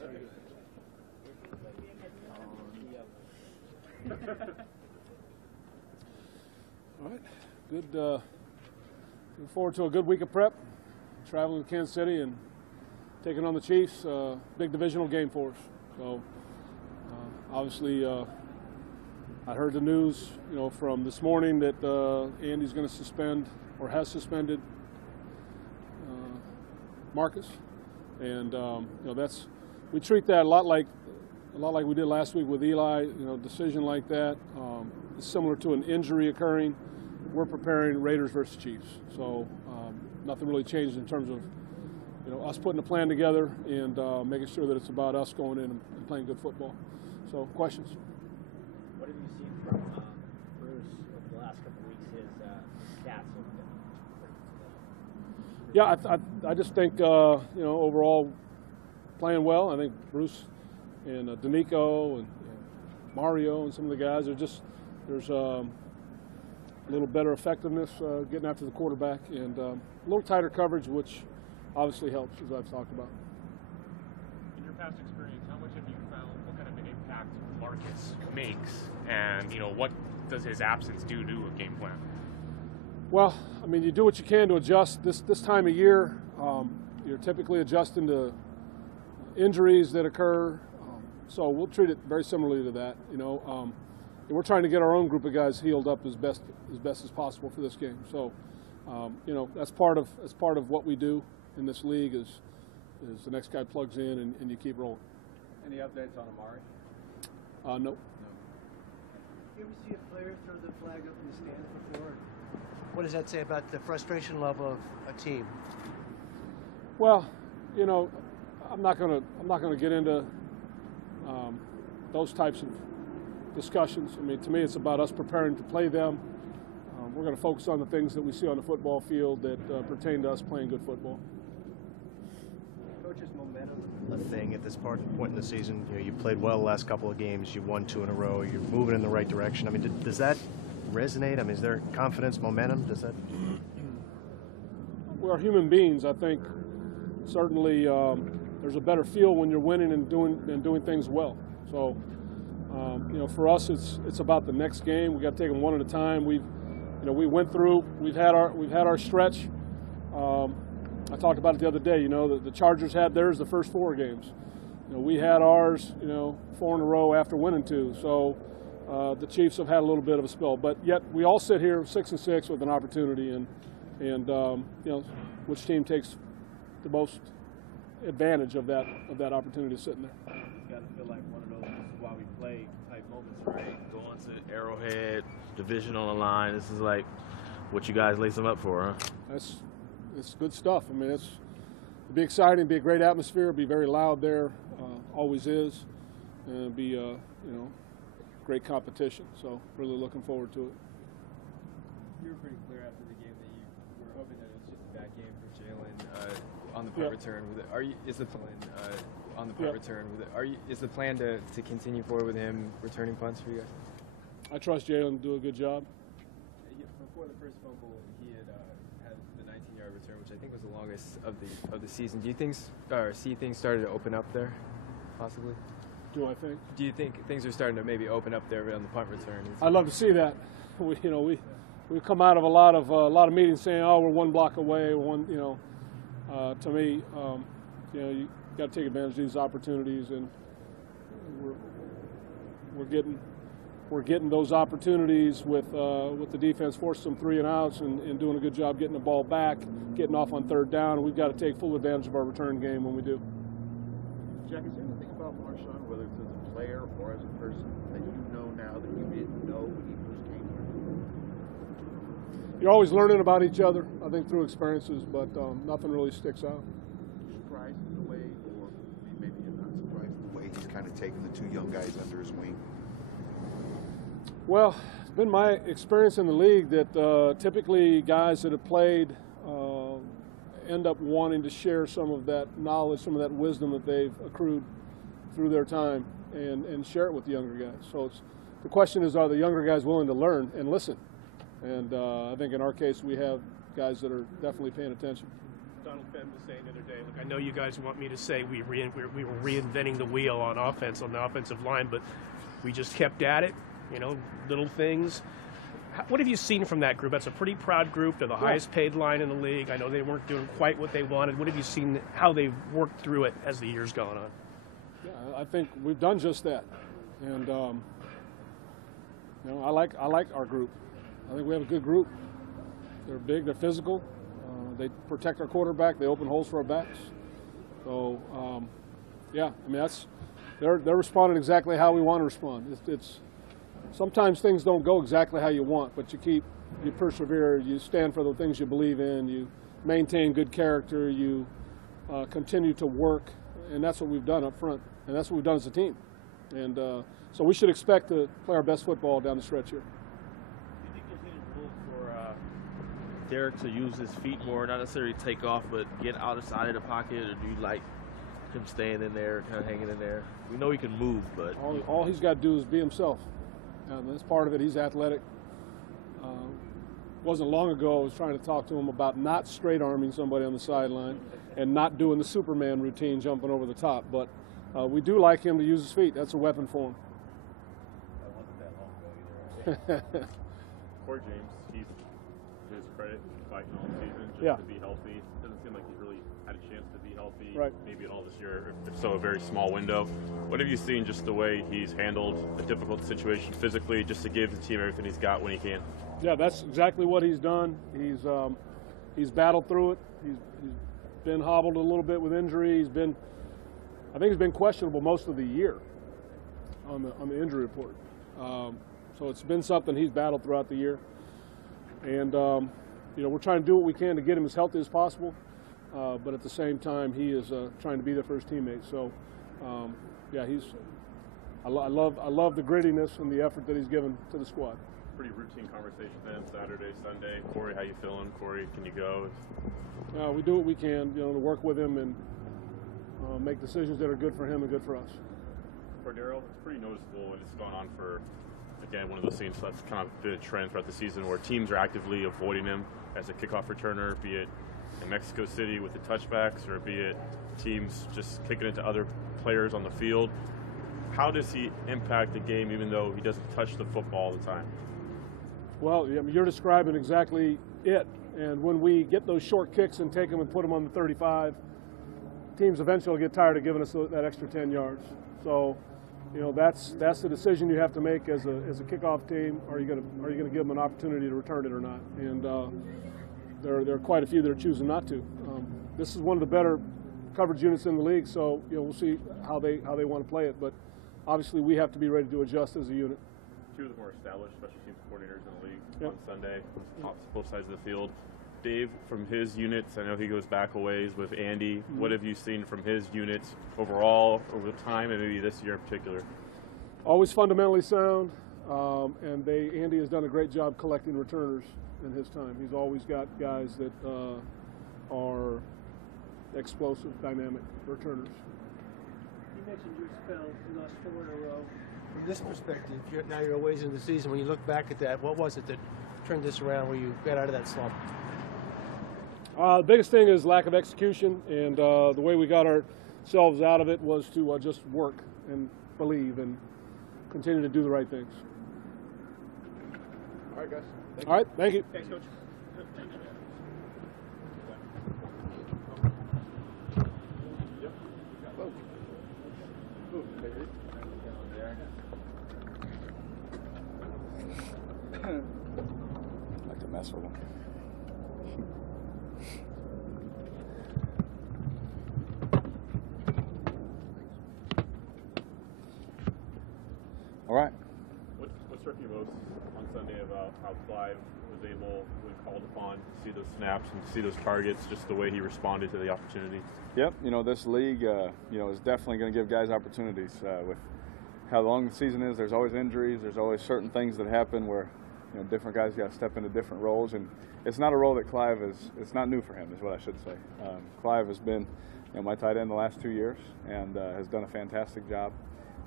All right, good. Looking forward to a good week of prep. Traveling to Kansas City and taking on the Chiefs. Big divisional game for us. So obviously, I heard the news, from this morning that Andy's going to suspend or has suspended Marcus, and we treat that a lot like we did last week with Eli. Decision like that is similar to an injury occurring. We're preparing Raiders versus Chiefs, so nothing really changed in terms of us putting a plan together and making sure that it's about us going in and playing good football. So, questions? What have you seen from Bruce over the last couple of weeks? His stats have been. Yeah, I just think overall playing well. I think Bruce and D'Amico and Mario and some of the guys there's a little better effectiveness getting after the quarterback and a little tighter coverage, which obviously helps, as I've talked about. In your past experience, how much have you found, what kind of an impact Marcus makes, and what does his absence do to a game plan? Well, I mean, you do what you can to adjust. This time of year, you're typically adjusting to injuries that occur, so we'll treat it very similarly to that. And we're trying to get our own group of guys healed up as best as possible for this game. So, that's part of what we do in this league is the next guy plugs in and you keep rolling. Any updates on Amari? No. You ever see a player throw the flag up in the stands before? What does that say about the frustration level of a team? Well, I'm not gonna get into those types of discussions. I mean, to me, it's about us preparing to play them. We're going to focus on the things that we see on the football field that pertain to us playing good football. Coach's momentum a thing at this point in the season. You played well the last couple of games. You won 2 in a row. You're moving in the right direction. I mean, does that resonate? I mean, is there confidence, momentum? Does that? We're human beings. I think certainly there's a better feel when you're winning and doing things well. So, for us, it's about the next game. We got to take them one at a time. We went through. We've had our stretch. I talked about it the other day. The Chargers had theirs the first 4 games. We had ours. 4 in a row after winning 2. So the Chiefs have had a little bit of a spell, but yet we all sit here 6-6 with an opportunity, and which team takes the most advantage of that opportunity sitting there. It's got to feel like one of those while we play type moments, right? Going to Arrowhead, division on the line. This is like what you guys lace them up for, huh? It's good stuff. I mean, it'll be exciting, be a great atmosphere, it'll be very loud there, always is, and it'll be great competition. So really looking forward to it. You were pretty clear after the game that you were hoping that it was just a bad game for Jalen on the punt return. Is the plan to continue forward with him returning punts for you guys? I trust Jalen to do a good job. Before the first fumble, he had the 19-yard return, which I think was the longest of the season. Do you see things started to open up there, possibly? Do I think? Do you think things are starting to maybe open up there on the punt return? I'd love to see that. We've come out of a lot of meetings saying, "Oh, we're 1 block away." To me, you got to take advantage of these opportunities, and we're getting those opportunities with the defense forcing some 3 and outs and doing a good job getting the ball back, getting off on 3rd down. And we've got to take full advantage of our return game when we do. Jack, is there anything about Marshawn, whether it's as a player or as a person, that you know now that you didn't know when you first came here? You're always learning about each other, I think, through experiences, but nothing really sticks out. Surprised in the way, or maybe you're not surprised in the way he's kind of taking the 2 young guys under his wing? Well, it's been my experience in the league that typically guys that have played end up wanting to share some of that knowledge, some of that wisdom that they've accrued through their time and share it with the younger guys. So the question is, are the younger guys willing to learn and listen? And I think in our case, we have guys that are definitely paying attention. Donald Fenn was saying the other day. Look, I know you guys want me to say we were reinventing the wheel on offense on the offensive line, but we just kept at it. Little things. What have you seen from that group? That's a pretty proud group. They're the highest paid line in the league. I know they weren't doing quite what they wanted. What have you seen, how they've worked through it as the year's gone on? Yeah, I think we've done just that. And, I like our group. I think we have a good group. They're big, they're physical. They protect our quarterback. They open holes for our backs. So, they're responding exactly how we want to respond. It's sometimes things don't go exactly how you want, but you persevere, you stand for the things you believe in, you maintain good character, you continue to work, and that's what we've done up front, and that's what we've done as a team. And so we should expect to play our best football down the stretch here. Do you think there's any room for Derek to use his feet more, not necessarily take off, but get outside of the pocket, or do you like him staying in there, kind of hanging in there? We know he can move, but all he's got to do is be himself. That's part of it. He's athletic. Wasn't long ago I was trying to talk to him about not straight arming somebody on the sideline and not doing the Superman routine, jumping over the top. But we do like him to use his feet. That's a weapon for him. That wasn't that long ago either. Corey James, he's to his credit, fighting all season just to be healthy. Doesn't seem like he's really had a chance to be healthy. Right. Maybe at all this year, if so, a very small window. What have you seen just the way he's handled a difficult situation physically, just to give the team everything he's got when he can? Yeah, that's exactly what he's done. He's battled through it. He's been hobbled a little bit with injury. I think he's been questionable most of the year on the injury report. So it's been something he's battled throughout the year. And we're trying to do what we can to get him as healthy as possible. But at the same time, he is trying to be there for his teammates. So, I love the grittiness and the effort that he's given to the squad. Pretty routine conversation then, Saturday, Sunday. Corey, how you feeling? Corey, can you go? We do what we can, to work with him and make decisions that are good for him and good for us. Cordero, it's pretty noticeable, and it's gone on for, again, one of those things that's kind of been a trend throughout the season where teams are actively avoiding him as a kickoff returner, be it in Mexico City with the touchbacks, or be it teams just kicking it to other players on the field. How does he impact the game even though he doesn't touch the football all the time? Well, you're describing exactly it. And when we get those short kicks and take them and put them on the 35, teams eventually get tired of giving us that extra 10 yards. So, that's the decision you have to make as a kickoff team. Are you going to give them an opportunity to return it or not? And there are quite a few that are choosing not to. This is one of the better coverage units in the league, so we'll see how they want to play it. But obviously, we have to be ready to adjust as a unit. Two of the more established special teams coordinators in the league on Sunday, both sides of the field. Dave, from his units, I know he goes back a ways with Andy. What have you seen from his units overall over time, and maybe this year in particular? Always fundamentally sound, and Andy has done a great job collecting returners in his time. He's always got guys that are explosive, dynamic returners. You mentioned your spell. You lost 4 in a row. From this perspective, now you're a ways into the season. When you look back at that, what was it that turned this around where you got out of that slump? The biggest thing is lack of execution, and the way we got ourselves out of it was to just work and believe and continue to do the right things. All right, guys. All right, thank you. Thanks, Coach. Like to mess with him. All right. What struck you most on Sunday about how Clive was able, when called upon, to see those snaps and to see those targets, just the way he responded to the opportunity? Yep, this league, is definitely going to give guys opportunities. With how long the season is, there's always injuries. There's always certain things that happen where, different guys got to step into different roles. And it's not a role that Clive it's not new for him, is what I should say. Clive has been, my tight end the last 2 years and has done a fantastic job.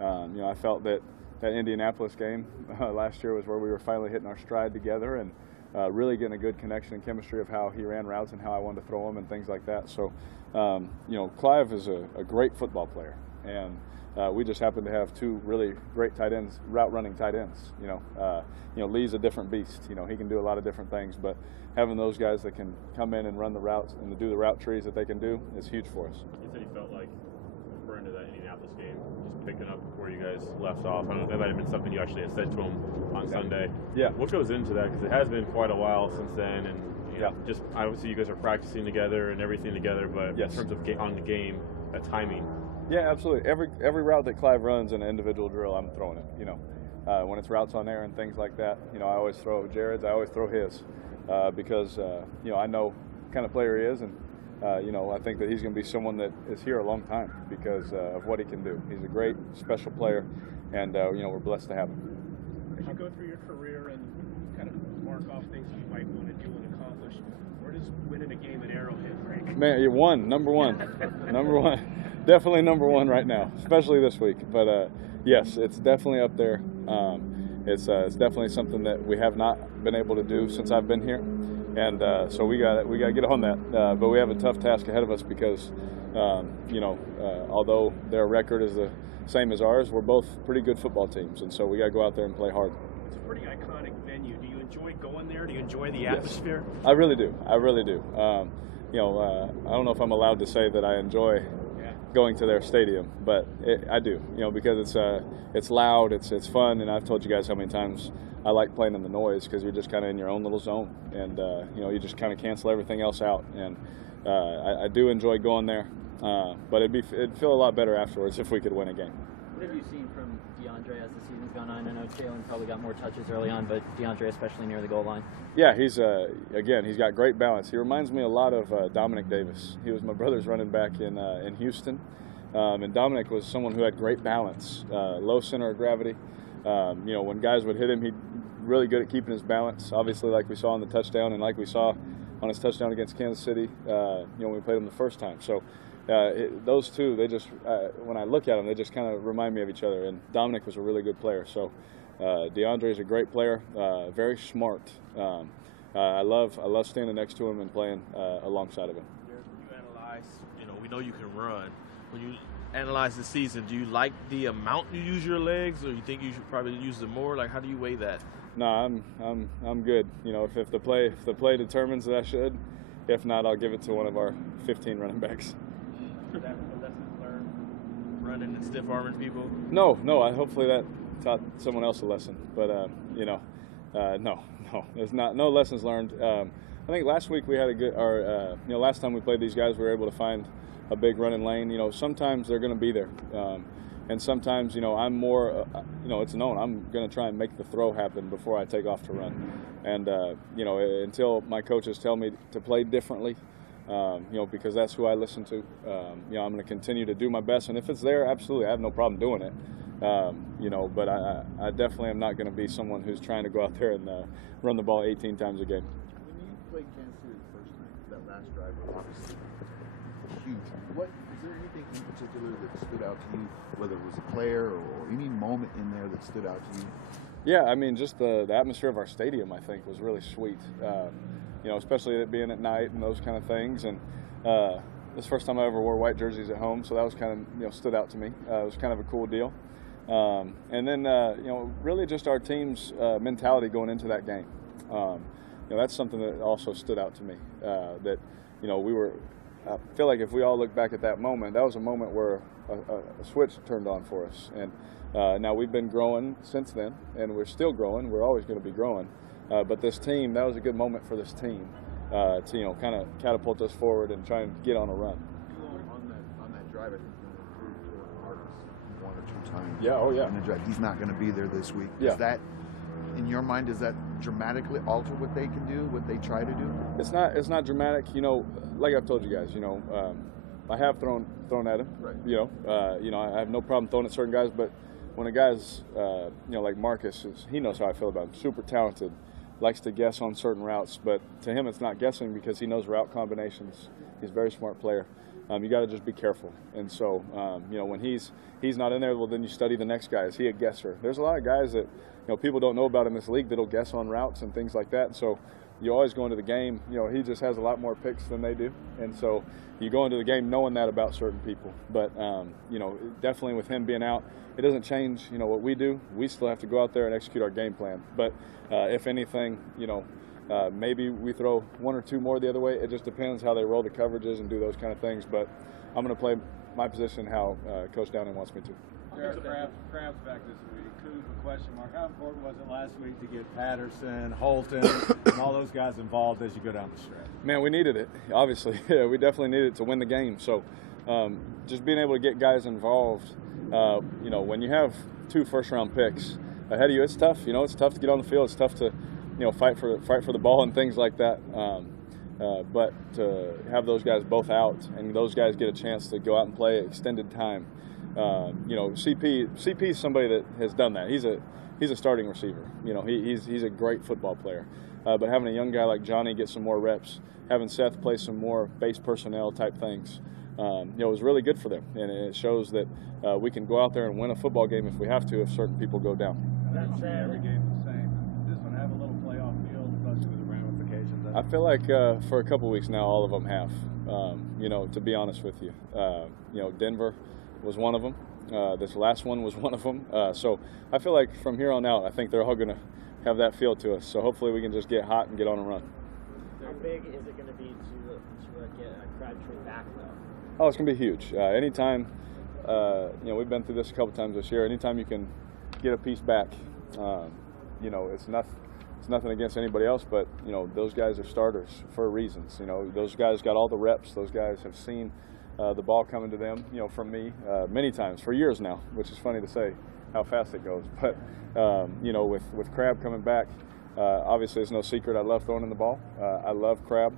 I felt that Indianapolis game last year was where we were finally hitting our stride together, and really getting a good connection and chemistry of how he ran routes and how I wanted to throw them and things like that. So, Clive is a great football player, and we just happen to have two really great tight ends, route-running tight ends. Lee's a different beast. He can do a lot of different things, but having those guys that can come in and run the routes and to do the route trees that they can do is huge for us. You said you felt like, referring to that Indianapolis game, just picking up where you guys left off. I don't know if that might have been something you actually had said to him on Sunday. Yeah. What goes into that? Because it has been quite a while since then, and just obviously you guys are practicing together and everything together. But in terms of on the game, that timing. Yeah, absolutely. Every route that Clive runs in an individual drill, I'm throwing it. When it's routes on air and things like that, I always throw Jared's. I always throw his because I know what kind of player he is, and I think that he's going to be someone that is here a long time because of what he can do. He's a great special player, and we're blessed to have him. As you go through your career and kind of mark off things you might want to do and accomplish, where does winning a game at Arrowhead rank? Man, you're number one, definitely number one right now, especially this week. But yes, it's definitely up there. It's definitely something that we have not been able to do since I've been here, and so we got to get on that. But we have a tough task ahead of us because although their record is the same as ours, we're both pretty good football teams, and so we got to go out there and play hard. It's a pretty iconic venue. Do you enjoy going there? Do you enjoy the atmosphere? Yes. I really do. I don't know if I'm allowed to say that I enjoy going to their stadium, but I do. Because it's loud, it's fun, and I've told you guys how many times I like playing in the noise because you're just kind of in your own little zone, and you just kind of cancel everything else out. And I do enjoy going there, but it'd feel a lot better afterwards if we could win a game. What have you seen from DeAndre as the season's gone on? I know Jalen probably got more touches early on, but DeAndre especially near the goal line. Yeah, he's got great balance. He reminds me a lot of Dominic Davis. He was my brother's running back in Houston, and Dominic was someone who had great balance, low center of gravity. When guys would hit him, he'd really good at keeping his balance. Obviously, like we saw on the touchdown, and like we saw on his touchdown against Kansas City, when we played him the first time. So those two, they just when I look at them, they just kind of remind me of each other. And Dominic was a really good player. So DeAndre is a great player, very smart. I love standing next to him and playing alongside of him. You analyze, we know you can run. When you analyze the season, do you like the amount you use your legs, or you think you should probably use them more? Like, how do you weigh that? No, I'm good. If the play determines that I should, if not, I'll give it to one of our 15 running backs. Is that the lessons learned, running and stiff arming people? No. Hopefully that taught someone else a lesson. But no, there's no lessons learned. I think last week we had a good. Last time we played these guys, we were able to find a big running lane. Sometimes they're going to be there, and sometimes I'm more. It's known I'm going to try and make the throw happen before I take off to run. And until my coaches tell me to play differently, because that's who I listen to. I'm going to continue to do my best, and if it's there, absolutely, I have no problem doing it. But I definitely am not going to be someone who's trying to go out there and run the ball 18 times a game. When you played Kansas City the first time, that last drive was obviously huge. Is there anything in particular that stood out to you, whether it was a player or any moment in there that stood out to you? Yeah, I mean, just the atmosphere of our stadium, I think, was really sweet. Especially it being at night and those kind of things. And this is the first time I ever wore white jerseys at home, so that was kind of stood out to me. It was kind of a cool deal. And then really just our team's mentality going into that game. That's something that also stood out to me. That we were. I feel like if we all look back at that moment, that was a moment where a switch turned on for us. And now we've been growing since then, and we're still growing. We're always going to be growing. But this team, that was a good moment for this team to kind of catapult us forward and try and get on a run. On that drive, I think you improved to Marcus one or two times. Yeah, oh yeah. On the drive, he's not going to be there this week. Yeah. Is that, in your mind, does that dramatically alter what they can do, what they try to do? It's not dramatic. Like I've told you guys, I have thrown at him. Right. I have no problem throwing at certain guys, but when a guy's, like Marcus, he knows how I feel about him. Super talented, likes to guess on certain routes, but to him it's not guessing because he knows route combinations. He's a very smart player. You got to just be careful. And so, when he's not in there, well, then you study the next guy. Is he a guesser? There's a lot of guys that people don't know about in this league that'll guess on routes and things like that. So you always go into the game, he just has a lot more picks than they do. And so you go into the game knowing that about certain people. But, definitely with him being out, it doesn't change, what we do. We still have to go out there and execute our game plan. But if anything, maybe we throw one or two more the other way. It just depends how they roll the coverages and do those kind of things. But I'm going to play my position how Coach Downing wants me to. Crab's back this week. Coos, a question mark. How important was it last week to get Patterson, Holton, and all those guys involved as you go down the stretch? Man, we needed it, obviously. Yeah, we definitely needed it to win the game. So just being able to get guys involved, when you have 2 first-round picks ahead of you, it's tough. It's tough to get on the field. It's tough to, fight for the ball and things like that. But to have those guys both out and those guys get a chance to go out and play extended time, CP is somebody that has done that. He's a starting receiver. He's a great football player. But having a young guy like Johnny get some more reps, having Seth play some more base personnel type things, it was really good for them. And it shows that we can go out there and win a football game if we have to, if certain people go down. That's every game the same. Does this one have a little playoff feel, especially with the ramifications? I feel like for a couple weeks now, all of them have. To be honest with you, Denver was one of them. This last one was one of them. So I feel like from here on out, I think they're all going to have that feel to us. So hopefully we can just get hot and get on a run. How big is it going to be to get Crabtree back, though? Oh, it's going to be huge. Anytime, we've been through this a couple times this year. Anytime you can get a piece back, it's nothing against anybody else, but those guys are starters for reasons. Those guys got all the reps. Those guys have seen the ball coming to them, from me many times for years now, which is funny to say how fast it goes. But with Crab coming back, obviously it's no secret I love throwing in the ball. I love Crab,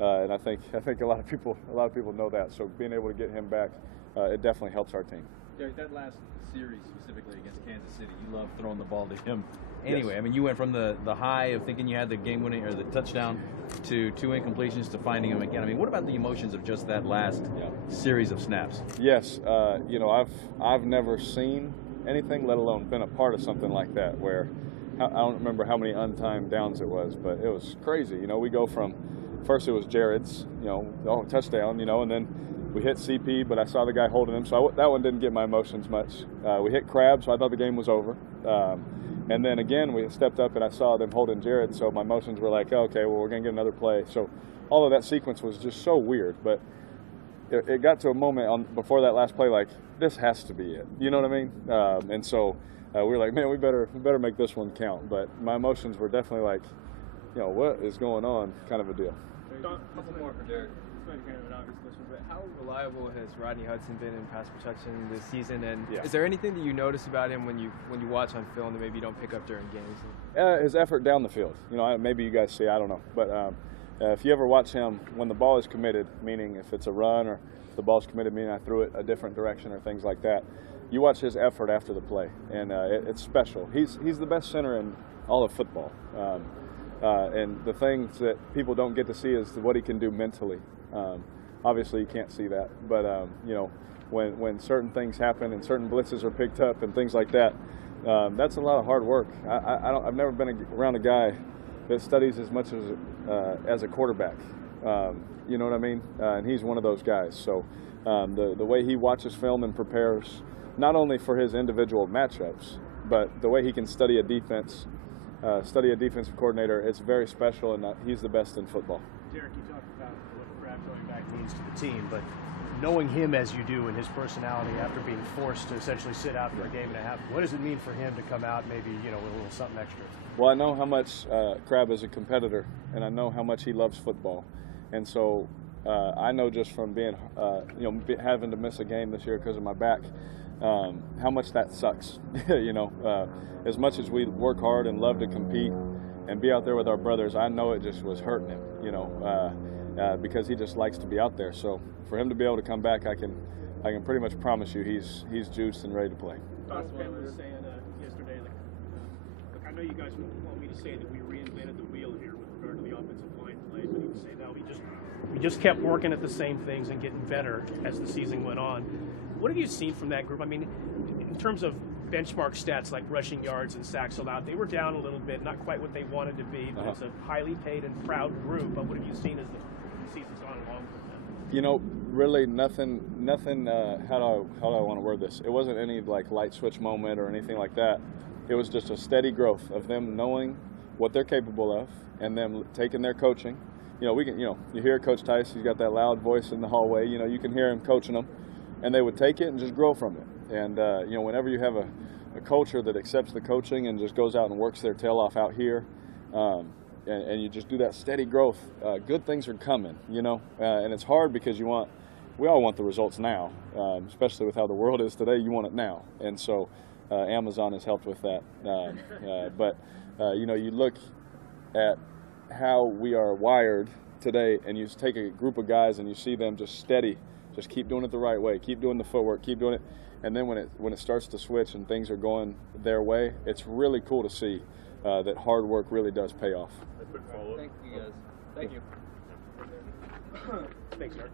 and I think a lot of people know that. So being able to get him back, it definitely helps our team. Derek, that last series specifically against Kansas City, you love throwing the ball to him. Anyway, Yes. I mean, you went from the high of thinking you had the game-winning or the touchdown to 2 incompletions to finding him again. I mean, what about the emotions of just that last series of snaps? Yes, I've never seen anything, let alone been a part of something like that, where I don't remember how many untimed downs it was, but it was crazy. We go from, first it was Jared's, touchdown, and then we hit CP, but I saw the guy holding him, so that one didn't get my emotions much. We hit Crab, so I thought the game was over. And then again, we stepped up and I saw them holding Jared, so my emotions were like, okay, well, we're going to get another play. So all of that sequence was just so weird, but it got to a moment before that last play, like, this has to be it. You know what I mean? And so we were like, man, we better make this one count. But my emotions were definitely like, what is going on kind of a deal. A couple more for Derek. It's not kind of an obvious question, but how reliable has Rodney Hudson been in pass protection this season? And is there anything that you notice about him when you watch on film that maybe you don't pick up during games? His effort down the field. Maybe you guys see, I don't know. But if you ever watch him, when the ball is committed, meaning if it's a run or if the ball's committed, meaning I threw it a different direction or things like that, you watch his effort after the play, and it's special. He's the best center in all of football. And the things that people don't get to see is what he can do mentally. Obviously, you can't see that, but when certain things happen and certain blitzes are picked up and things like that, that's a lot of hard work. I've never been around a guy that studies as much as a quarterback. You know what I mean? And he's one of those guys. So the way he watches film and prepares, not only for his individual matchups, but the way he can study a defense. Study a defensive coordinator, it's very special, and he's the best in football. Derek, you talked about what Crab going back means to the team, but knowing him as you do and his personality after being forced to essentially sit out for a game and a half, what does it mean for him to come out maybe, with a little something extra? Well, I know how much Crab is a competitor, and I know how much he loves football. And so I know just from being, having to miss a game this year because of my back, how much that sucks. As much as we work hard and love to compete and be out there with our brothers, I know it just was hurting him, because he just likes to be out there. So for him to be able to come back, I can pretty much promise you he's juiced and ready to play. Penn was saying yesterday, look, I know you guys want me to say that we reinvented the wheel here with regard to the offensive line plays, but you can say, no, we just kept working at the same things and getting better as the season went on. What have you seen from that group? I mean, in terms of benchmark stats like rushing yards and sacks allowed, they were down a little bit, not quite what they wanted to be. But it's a highly paid and proud group. But what have you seen as the season's gone along with them? You know, really nothing. How do I want to word this? It wasn't any like light switch moment or anything like that. It was just a steady growth of them knowing what they're capable of and them taking their coaching. You know, you hear Coach Tice, he's got that loud voice in the hallway. You know, you can hear him coaching them, and they would take it and just grow from it. And you know, whenever you have a culture that accepts the coaching and just goes out and works their tail off out here, and you just do that steady growth, good things are coming. You know, and it's hard because we all want the results now, especially with how the world is today. You want it now, and so Amazon has helped with that. But you know, you look at how we are wired today, and you take a group of guys and you see them just steady, just keep doing it the right way, keep doing the footwork, keep doing it, and then when it starts to switch and things are going their way, it's really cool to see that hard work really does pay off. Thank you guys. Thank you. Thanks, Eric.